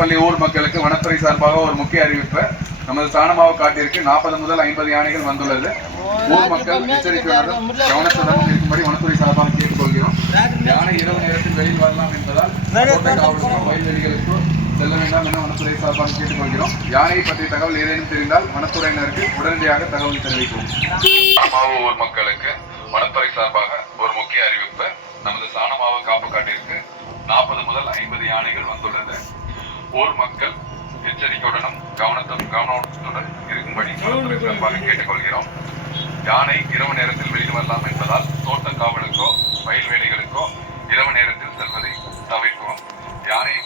பள்ளி ஊர் மக்களுக்கு வனத்துறை சார்பாக ஒரு முக்கிய அறிவிப்பு. நமது சாணமாவு காட்டிற்கு 40 முதல் 50 யானைகள் வந்துள்ளது. ஊர் மக்கள் எச்சரிக்கையுடன் கவனத்துடன் இருக்கும்படி வனத்துறை சார்பாக கேட்டுக்கொள்கிறோம். யானை இரவு நேரத்தில் வெளியில் வரலாம் என்பதால் வயல்வெளிகளுக்கோ செல்ல வேண்டாம் என வனத்துறை சார்பாக கேட்டுக்கொள்கிறோம். யானையை பற்றிய தகவல் ஏதேனும் தெரிந்தால் வனத்துறையினருக்கு உடனடியாக தகவல் தெரிவிப்போம். சாணமாவு ஊர் மக்களுக்கு வனத்துறை சார்பாக ஒரு முக்கிய அறிவிப்பு. நமது சாணமாவு காப்பு காட்டிற்கு 40 முதல் 50 யானைகள் வந்துள்ளது. ஊர் மக்கள் எச்சரிக்கையுடனும் கவனத்துடன் இருக்கும்படி சார்பாக கேட்டுக்கொள்கிறோம். யானை இரவு நேரத்தில் வெளியில் வரலாம் என்பதால் தோட்ட காவலுக்கோ வயல்வேலைகளுக்கோ இரவு நேரத்தில் செல்வதை தவிர்க்கவும். யானையை